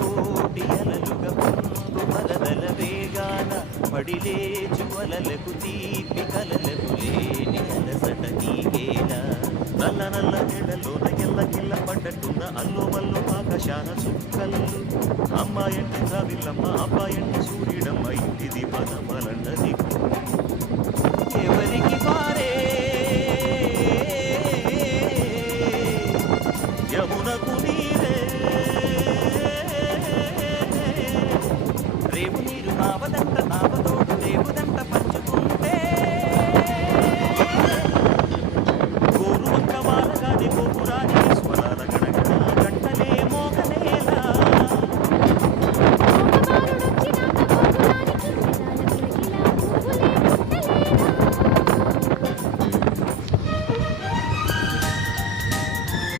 కోటి అలలుగా పొంగు వరదల వేగాన పడిలేచు అలలకు తీపి కలలకు లేని అలసట నీకేలా నల్ల నల్ల నీళ్ళలోన ఎల్లకిల్ల పడ్డట్టున్న అల్లు మల్లు ఆకాశాన చుక్కల్లు అమ్మాయంటే జాబిల్లమ్మ అబ్బాయంటే సూర్యుడమ్మ ఇంటిది పదమలంటది